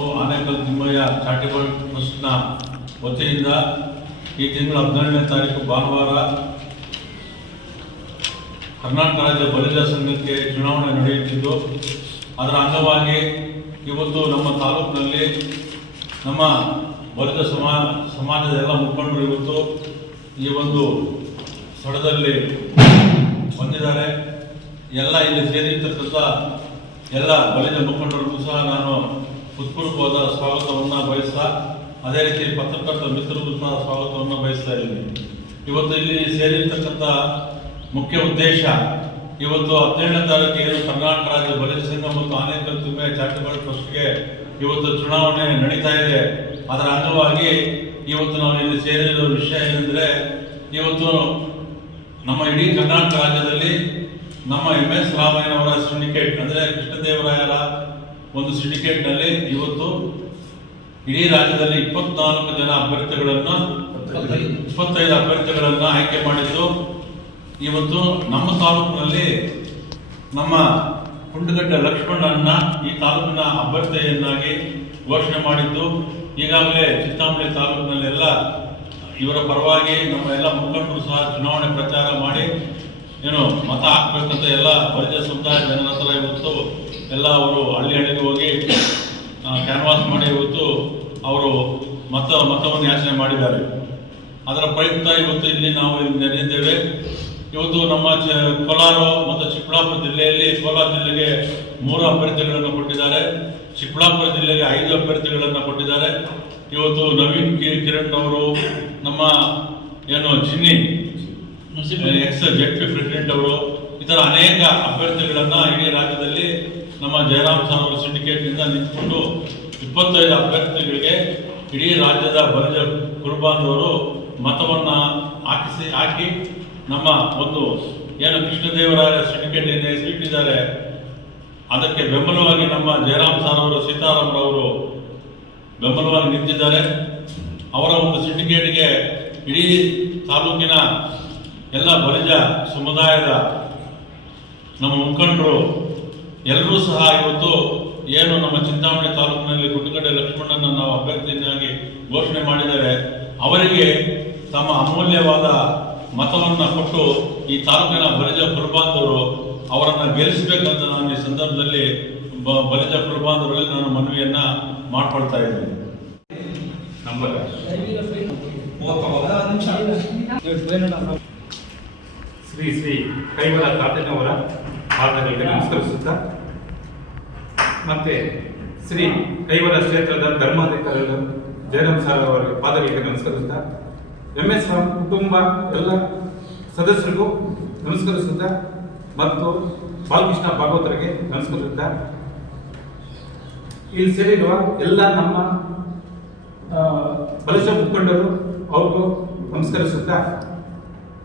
Siddaramaiah charitable ಟ್ರಸ್ಟ್ನ ವತಿಯಿಂದ ಈ ತಿಂಗಳ ಹದಿನೇಳನೇ ತಾರೀಕು ಭಾನುವಾರ ಕರ್ನಾಟಕ ರಾಜ್ಯ ಬಲಿಜ ಸಂಘಕ್ಕೆ ಚುನಾವಣೆ ನಡೆಯುತ್ತಿದ್ದು, ಅದರ ಅಂಗವಾಗಿ ಇವತ್ತು ನಮ್ಮ ತಾಲೂಕಿನಲ್ಲಿ ನಮ್ಮ ಬಲಿಜ ಸಮಾ, ಸಮಾಜದ ಎಲ್ಲ ಮುಖಂಡರು ಇವತ್ತು ಈ ಒಂದು ಸ್ಥಳದಲ್ಲಿ ಬಂದಿದ್ದಾರೆ. ಎಲ್ಲ ಇಲ್ಲಿ ಸೇರಿರ್ತಕ್ಕಂಥ ಎಲ್ಲ ಬಲಿಜ ಮುಖಂಡರಿಗೂ ಸಹ ನಾನು ಹೃತ್ಪೂರ್ವಕವಾದ ಸ್ವಾಗತವನ್ನು ಬಯಸ್ತಾ ಅದೇ ರೀತಿ ಪತ್ರಕರ್ತ ಮಿತ್ರರಿಗೂ ಸಹ ಸ್ವಾಗತವನ್ನು ಬಯಸ್ತಾ ಇದ್ದೀನಿ. ಇವತ್ತು ಇಲ್ಲಿ ಸೇರಿರ್ತಕ್ಕಂಥ ಮುಖ್ಯ ಉದ್ದೇಶ, ಇವತ್ತು ಹದಿನೇಳನೇ ತಾರೀಕು ಕರ್ನಾಟಕ ರಾಜ್ಯ ಬಲಿಜ ಸಂಘ ಮತ್ತು ಆನೇಕಲ್ ತುಂಬೆ ಚಾರಿಟಬಲ್ ಟ್ರಸ್ಟ್ಗೆ ಇವತ್ತು ಚುನಾವಣೆ ನಡೀತಾ ಇದೆ. ಅದರ ಅಂಗವಾಗಿ ಇವತ್ತು ನಾವು ಇಲ್ಲಿ ಸೇರಿರೋ ವಿಷಯ ಏನಂದ್ರೆ, ಇವತ್ತು ನಮ್ಮ ಇಡೀ ಕರ್ನಾಟಕ ರಾಜ್ಯದಲ್ಲಿ ನಮ್ಮ ಎಂ ಎಸ್ ರಾಮಯ್ಯನವರ ಸಿಂಡಿಕೇಟ್, ಅಂದರೆ ಕೃಷ್ಣದೇವರಾಯರ ಒಂದು ಸಿಂಡಿಕೇಟ್ನಲ್ಲಿ ಇವತ್ತು ಇಡೀ ರಾಜ್ಯದಲ್ಲಿ ಇಪ್ಪತ್ನಾಲ್ಕು ಜನ ಅಭ್ಯರ್ಥಿಗಳನ್ನ, ಇಪ್ಪತ್ತೈದು ಅಭ್ಯರ್ಥಿಗಳನ್ನ ಆಯ್ಕೆ ಮಾಡಿದ್ದು, ಇವತ್ತು ನಮ್ಮ ತಾಲೂಕಿನಲ್ಲಿ ನಮ್ಮ ಕುಂಡಗಡ್ಡ ಲಕ್ಷ್ಮಣನ್ನ ಈ ತಾಲೂಕಿನ ಅಭ್ಯರ್ಥಿಯನ್ನಾಗಿ ಘೋಷಣೆ ಮಾಡಿದ್ದು. ಈಗಾಗಲೇ ಚಿತ್ತಾಮಣಿ ತಾಲೂಕಿನಲ್ಲೆಲ್ಲ ಇವರ ಪರವಾಗಿ ನಮ್ಮ ಎಲ್ಲ ಮುಖಂಡರು ಸಹ ಚುನಾವಣೆ ಪ್ರಚಾರ ಮಾಡಿ, ಏನು ಮತ ಹಾಕ್ಬೇಕಂತ ಎಲ್ಲ ಪರಿಚಯ ಸಮುದಾಯ ಜನರ ಹತ್ರ ಇವತ್ತು ಎಲ್ಲ ಅವರು ಹಳ್ಳಿ ಹಳ್ಳಿಗೆ ಹೋಗಿ ಕ್ಯಾನ್ವಾಸ್ ಮಾಡಿ ಇವತ್ತು ಅವರು ಮತ ಮತವನ್ನು ಯಾಚನೆ ಮಾಡಿದ್ದಾರೆ. ಅದರ ಪ್ರಯುಕ್ತ ಇವತ್ತು ಇಲ್ಲಿ ನಾವು ನೆರೆದಿದ್ದೇವೆ. ಇವತ್ತು ನಮ್ಮ ಕೋಲಾರ ಮತ್ತು ಚಿಕ್ಕಬಳ್ಳಾಪುರ ಜಿಲ್ಲೆಯಲ್ಲಿ ಕೋಲಾರ ಜಿಲ್ಲೆಗೆ ಮೂರು ಅಭ್ಯರ್ಥಿಗಳನ್ನು ಕೊಟ್ಟಿದ್ದಾರೆ. ಚಿಕ್ಕಬಳ್ಳಾಪುರ ಜಿಲ್ಲೆಗೆ ಐದು ಅಭ್ಯರ್ಥಿಗಳನ್ನು ಕೊಟ್ಟಿದ್ದಾರೆ. ಇವತ್ತು ನವೀನ್ ಕಿ- ಕಿರಣ್ ಅವರು ನಮ್ಮ ಏನು ಚಿನ್ನಿ ಎಕ್ಸ್ ಜೆಡ್ ಪಿ ಪ್ರೆಸಿಡೆಂಟ್ ಅವರು ಈ ತರ ಅನೇಕ ಅಭ್ಯರ್ಥಿಗಳನ್ನ ಇಡೀ ರಾಜ್ಯದಲ್ಲಿ ನಮ್ಮ ಜಯರಾಮ್ ಅವರ ಸಿಂಡಿಕೇಟ್ನಿಂದ ನಿಂತ್ಕೊಂಡು ಇಪ್ಪತ್ತೈದು ಅಭ್ಯರ್ಥಿಗಳಿಗೆ ಇಡೀ ರಾಜ್ಯದ ಬಲಜ ಕುರುಬಾಂಧವರು ಮತವನ್ನು ಹಾಕಿಸಿ, ಹಾಕಿ ನಮ್ಮ ಒಂದು ಏನು ಕೃಷ್ಣದೇವರಾಯ ಸಿಂಡಿಕೇಟ್ ಏನು ಹೆಸರಿಟ್ಟಿದ್ದಾರೆ, ಅದಕ್ಕೆ ಬೆಂಬಲವಾಗಿ ನಮ್ಮ ಜಯರಾಮ್ ಸರ್ ಅವರು ಸೀತಾರಾಮರವರು ಬೆಂಬಲವಾಗಿ ನಿಂತಿದ್ದಾರೆ. ಅವರ ಒಂದು ಸಿಂಡಿಕೇಟ್ಗೆ ಇಡೀ ತಾಲೂಕಿನ ಎಲ್ಲ ಬಲಿಜ ಸಮುದಾಯದ ನಮ್ಮ ಮುಖಂಡರು ಎಲ್ಲರೂ ಸಹ ಇವತ್ತು ಏನು ನಮ್ಮ ಚಿಂತಾಮಣಿ ತಾಲೂಕಿನಲ್ಲಿ ಗುಡ್ಡಗಡ್ಡೆ ಲಕ್ಷ್ಮಣನ ನಾವು ಅಭ್ಯರ್ಥಿಯಾಗಿ ಘೋಷಣೆ ಮಾಡಿದ್ದಾರೆ ಅವರಿಗೆ ತಮ್ಮ ಅಮೂಲ್ಯವಾದ ಮತವನ್ನು ಕೊಟ್ಟು ಈ ತಾಲೂಕಿನ ಬಲಿಜ ಕುರುಬಾಂಧವರು ಅವರನ್ನು ಗೆಲ್ಲಿಸಬೇಕಂತ ನಾನು ಈ ಸಂದರ್ಭದಲ್ಲಿ ಬ- ಬಲಿಜ ಕುರುಬಾಂಧವರಲ್ಲಿ ನಾನು ಮನವಿಯನ್ನ ಮಾಡ್ಕೊಳ್ತಾ ಇದ್ದೀನಿ. ನಂಬರ್ ಶ್ರೀ ಶ್ರೀ ಕೈವಲ ತಾತನವರ ಪಾದಗಳಿಗೆ ನಮಸ್ಕರಿಸುತ್ತ, ಮತ್ತೆ ಶ್ರೀ ಕೈವಲ ಕ್ಷೇತ್ರದ ಧರ್ಮಾಧಿಕಾರಿಗಳು ಜಯರಾಮ್ ಸರ್ ಅವರ ಪಾದಗಳಿಗೆ ನಮಸ್ಕರಿಸುತ್ತಾ, ಎಂ ಎಸ್ ಕುಟುಂಬ ಎಲ್ಲ ಸದಸ್ಯರಿಗೂ ನಮಸ್ಕರಿಸುತ್ತಾ, ಮತ್ತು ಬಾಲಕೃಷ್ಣ ಭಾಗವತರಿಗೆ ನಮಸ್ಕರಿಸುತ್ತಾ, ಇಲ್ಲಿ ಸೇರಿರುವ ಎಲ್ಲ ನಮ್ಮ ಬಲಿಷ್ಠ ಮುಖಂಡರು ಅವ್ರಿಗೂ ನಮಸ್ಕರಿಸುತ್ತಾ,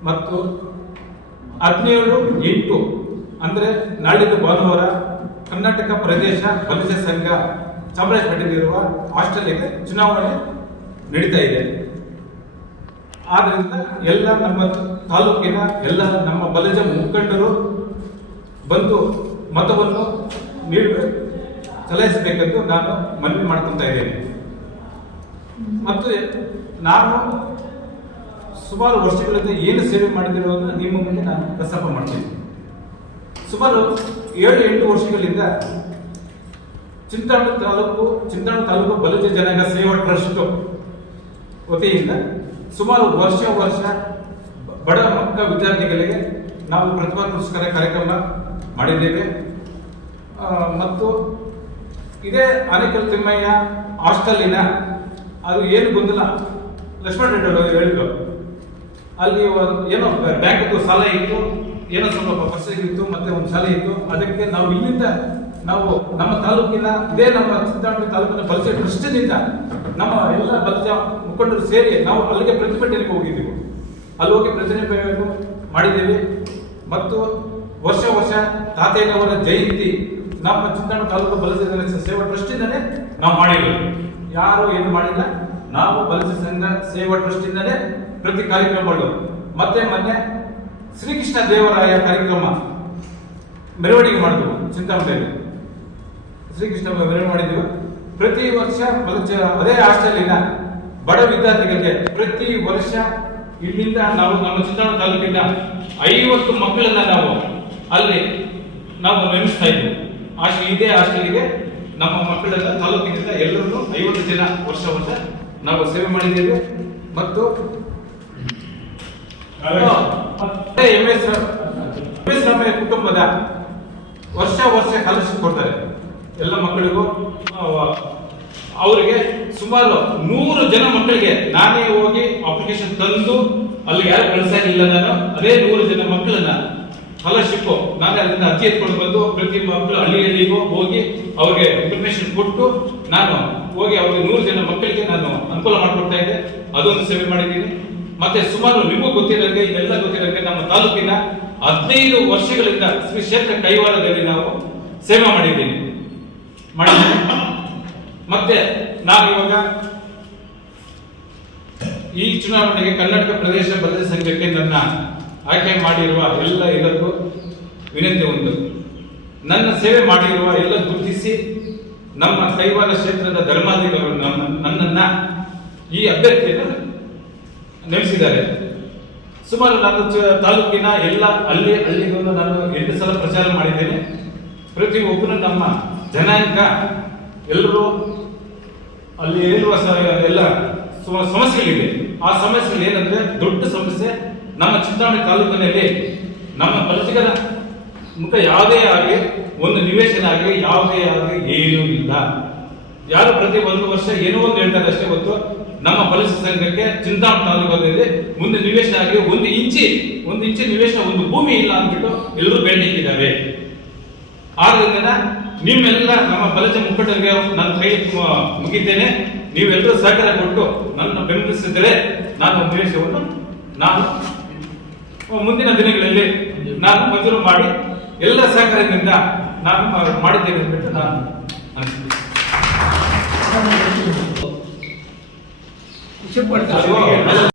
ಮತ್ತು ಹದಿನೇಳು, ಎಂಟು ಅಂದ್ರೆ ನಾಳಿದ್ದು ಭಾನುವಾರ ಕರ್ನಾಟಕ ಪ್ರದೇಶ ಬಲಿಜ ಸಂಘ ಚಾಮರಾಜಪೇಟೆಯಲ್ಲಿರುವ ಹಾಸ್ಟೆಲ್ಗೆ ಚುನಾವಣೆ ನಡೀತಾ ಇದೆ. ಆದ್ರಿಂದ ಎಲ್ಲ ನಮ್ಮ ತಾಲೂಕಿನ ಎಲ್ಲ ನಮ್ಮ ಬಲಿಜ ಮುಖಂಡರು ಬಂದು ಮತವನ್ನು ನೀಡಬೇಕು ಚಲಾಯಿಸಬೇಕೆಂದು ನಾನು ಮನವಿ ಮಾಡ್ಕೊತಾ ಇದ್ದೇನೆ. ಮತ್ತು ನಾನು ಸುಮಾರು ವರ್ಷಗಳಿಂದ ಏನು ಸೇವೆ ಮಾಡಿದಿರೋದನ್ನ ನಿಮ್ಮ ಮುಂದೆ ನಾನು ಪ್ರಸ್ತಾಪ ಮಾಡ್ತೀನಿ. ಸುಮಾರು ಏಳು, ಎಂಟು ವರ್ಷಗಳಿಂದ ಚಿಂತಾಣ ತಾಲೂಕು ಚಿಂತಾಣ ತಾಲೂಕು ಬಲಿಜ ಜನಾಂಗ ಸೇವಾ ಟ್ರಸ್ಟ್ ವತಿಯಿಂದ ಸುಮಾರು ವರ್ಷ ವರ್ಷ ಬಡ ಮಕ್ಕಳ ವಿದ್ಯಾರ್ಥಿಗಳಿಗೆ ನಾವು ಪ್ರತಿಭಾ ಪುರಸ್ಕಾರ ಕಾರ್ಯಕ್ರಮ ಮಾಡಿದ್ದೇವೆ. ಮತ್ತು ಇದೇ ಅನೇಕಲ್ ತಿಮ್ಮಯ್ಯ ಹಾಸ್ಟೆಲಿನ ಅದು ಏನು ಗೊಂದಲ ಲಕ್ಷ್ಮಣ ರೆಡ್ಡಿ ಹೇಳಿದ್ರು. ಅಲ್ಲಿ ಏನೋ, ಬ್ಯಾಂಕ್ ಸಾಲ ಇತ್ತು, ಏನೋ ಸ್ವಲ್ಪ ಪರ್ಸೆಂಟ್ ಇತ್ತು, ಮತ್ತೆ ಒಂದು ಸಾಲ ಇತ್ತು. ಅದಕ್ಕೆ ನಾವು ಇಲ್ಲಿಂದ ನಾವು ನಮ್ಮ ತಾಲೂಕಿನ, ಇದೇ ನಮ್ಮ ಚಿಂತಾಮಣಿ ತಾಲೂಕಿನ ಬಲಸೆ ಟ್ರಸ್ಟ್ನಿಂದ ನಮ್ಮ ಎಲ್ಲ ಬಲಸ ಮುಖಂಡರು ಸೇರಿ ನಾವು ಅಲ್ಲಿಗೆ ಪ್ರತಿಭಟನೆಗೆ ಹೋಗಿದ್ದೀವಿ. ಅಲ್ಲಿ ಹೋಗಿ ಪ್ರತಿಭಟನೆ ಮಾಡಿದ್ದೇವೆ. ಮತ್ತು ವರ್ಷ ವರ್ಷ ತಾತಯ್ಯನವರ ಜಯಂತಿ ನಮ್ಮ ಚಿಂತಾಮಣಿ ತಾಲೂಕು ಬಲಸೆ ಸೇವಾ ಟ್ರಸ್ಟಿಂದನೇ ನಾವು ಮಾಡಿರೋದು. ಯಾರು ಏನು ಮಾಡಿಲ್ಲ. ನಾವು ಬಲಿತ ಸಂಘ ಸೇವಾ ಟ್ರಸ್ಟ್ ಇಂದಲೇ ಪ್ರತಿ ಕಾರ್ಯಕ್ರಮಗಳು. ಮತ್ತೆ ಮೊನ್ನೆ ಶ್ರೀಕೃಷ್ಣ ದೇವರಾಯ ಕಾರ್ಯಕ್ರಮ ಮೆರವಣಿಗೆ ಮಾಡಿದ್ವು ಚಿಂತಾಮಣಿಯಲ್ಲಿ. ಶ್ರೀಕೃಷ್ಣ ಮೆರವಣಿಗೆ ಮಾಡಿದ್ವಿ? ಪ್ರತಿ ವರ್ಷ ಅದೇ ಹಾಸ್ಟೆಲಿನ ಬಡ ವಿದ್ಯಾರ್ಥಿಗಳಿಗೆ ಪ್ರತಿ ವರ್ಷ ಇಲ್ಲಿಂದ ನಾವು ನಮ್ಮ ಚಿತ್ರದುರ್ಗ ತಾಲೂಕಿನ ಐವತ್ತು ಮಕ್ಕಳನ್ನ ನಾವು ಅಲ್ಲಿ ನಾವು ನೆನೆಸ್ತಾ ಇದ್ವಿ. ಹಾಸ್ಟೆಲ್ ಇದೇ ಹಾಸ್ಟೆಲ್ಗೆ ನಮ್ಮ ಮಕ್ಕಳನ್ನ ತಾಲೂಕಿನಿಂದ ಎಲ್ಲರನ್ನೂ ಐವತ್ತು ಜನ ವರ್ಷ ವರ್ಷ ನಾವು ಸೇವೆ ಮಾಡಿದ್ದೇವೆ. ಮತ್ತು ಎಸ್ ಎಂ ಎಸ್ ರಾಮಯ್ಯ ಕುಟುಂಬದ ವರ್ಷ ವರ್ಷ ಸ್ಕಾಲರ್ಶಿಪ್ ಕೊಡ್ತಾರೆ. ಎಲ್ಲ ಮಕ್ಕಳಿಗೂ ಅವರಿಗೆ ಸುಮಾರು ನೂರು ಜನ ಮಕ್ಕಳಿಗೆ ನಾನೇ ಹೋಗಿ ಅಪ್ಲಿಕೇಶನ್ ತಂದು ಅಲ್ಲಿ ಯಾರು ಕಳಿಸಾಗಿಲ್ಲ ನಾನು ಅದೇ ನೂರು ಜನ ಮಕ್ಕಳನ್ನ ಸ್ಕಾಲರ್ಶಿಪ್ ನಾನೇ ಅದನ್ನ ಅರ್ಜಿ ಎತ್ಕೊಂಡು ಬಂದು ಪ್ರತಿ ಮಕ್ಕಳು ಹಳ್ಳಿ ಹಳ್ಳಿಗೂ ಹೋಗಿ ಅವ್ರಿಗೆ ಇನ್ಫರ್ಮೇಶನ್ ಕೊಟ್ಟು ನಾನು ಹೋಗಿ ಅವ್ರಿಗೆ ನೂರು ಜನ ಮಕ್ಕಳಿಗೆ ನಾನು ಅನುಕೂಲ ಮಾಡಿಕೊಡ್ತಾ ಇದ್ದೆ. ಅದೊಂದು ಸೇವೆ ಮಾಡಿದ್ದೀನಿ. ಮತ್ತೆ ಸುಮಾರು ನಿಮಗೂ ಗೊತ್ತಿರೋಂಗೆ ಇದೆಲ್ಲ ಗೊತ್ತಿರೋಂಗೆ ನಮ್ಮ ತಾಲೂಕಿನ ಹದಿನೈದು ವರ್ಷಗಳಿಂದ ಶ್ರೀ ಕ್ಷೇತ್ರ ಕೈವಾರದಲ್ಲಿ ನಾವು ಸೇವೆ ಮಾಡಿದ್ದೀನಿ. ಮಾಡಿದ್ದೀನಿ. ಮತ್ತೆ ನಾನು ಇವಾಗ ಈ ಚುನಾವಣೆಗೆ ಕರ್ನಾಟಕ ಪ್ರದೇಶ ಪ್ರದೇಶ ಸಂಘಕ್ಕೆ ನನ್ನ ಆಯ್ಕೆ ಮಾಡಿರುವ ಎಲ್ಲ ಇದಕ್ಕೂ ವಿನಂತಿ ಒಂದು ನನ್ನ ಸೇವೆ ಮಾಡಿರುವ ಎಲ್ಲ ಗುರುತಿಸಿ ನಮ್ಮ ಕೈವಾರ ಕ್ಷೇತ್ರದ ಧರ್ಮಾಧಿಕಾರಿಗಳು ನಮ್ಮ, ನನ್ನನ್ನ ಈ ಅಭ್ಯರ್ಥಿಯನ್ನು ನೆಲೆಸಿದ್ದಾರೆ. ಸುಮಾರು ನಾನು ತಾಲೂಕಿನ ಎಲ್ಲ ಹಳ್ಳಿ, ಹಳ್ಳಿಗೂ ನಾನು ಎಂಟು ಸಲ ಪ್ರಚಾರ ಮಾಡಿದ್ದೇನೆ. ಪ್ರತಿ ಒಬ್ಬರು ನಮ್ಮ ಜನಾಂಗ ಎಲ್ಲರೂ ಅಲ್ಲಿ ಇರುವ ಎಲ್ಲ ಸಮ- ಸಮಸ್ಯೆಗಳಿವೆ. ಆ ಸಮಸ್ಯೆಗಳು ಏನಂದ್ರೆ ದೊಡ್ಡ ಸಮಸ್ಯೆ ನಮ್ಮ ಚಿಂತಾಮಣಿ ತಾಲೂಕಿನಲ್ಲಿ ನಮ್ಮ ಬಲಸಿಗರ ಮುಖ ಯಾವುದೇ ಆಗಲಿ ಒಂದು ನಿವೇಶನ ಆಗಲಿ ಯಾವುದೇ ಆಗಲಿ ಏನೂ ಇಲ್ಲ. ಯಾರು ಪ್ರತಿ ಒಂದು ವರ್ಷ ಏನೋ ಒಂದು ಹೇಳ್ತಾರೆ ಅಷ್ಟೇ ಗೊತ್ತು. ನಮ್ಮ ಬಲಸ ಸಂಘಕ್ಕೆ ಚಿಂತಾಮಣಿ ತಾಲೂಕಲ್ಲಿ ಮುಂದೆ ನಿವೇಶನ ಆಗಲಿ ಒಂದು ಇಂಚಿ ಒಂದು ಇಂಚಿ ನಿವೇಶನ, ಒಂದು ಭೂಮಿ ಇಲ್ಲ ಅಂದ್ಬಿಟ್ಟು ಎಲ್ಲರೂ ಬೇಡಿಕ್ಕಿದ್ದಾರೆ ಆದ್ರಿಂದ ನಿಮ್ಮೆಲ್ಲ ನಮ್ಮ ಬಲಜ ಮುಖಂಡರಿಗೆ ನನ್ನ ಕೈ ಮುಗಿತೇನೆ. ಮುಗಿದ್ದೇನೆ ನೀವೆಲ್ಲರೂ ಸಹಕಾರ ಕೊಟ್ಟು ನನ್ನ ಬೆಂಬಲಿಸಿದರೆ ನಾನು ನಿವೇಶವನ್ನು ನಾನು ಮುಂದಿನ ದಿನಗಳಲ್ಲಿ ನಾನು ಮಂಜೂರು ಮಾಡಿ ಎಲ್ಲ ಸಹಕಾರದಿಂದ ನಾನು ಮಾಡಿದ್ದೇನೆ ಅಂತ ನಾನು ಅನಿಸ್ತೀನಿ. ಖುಷಿ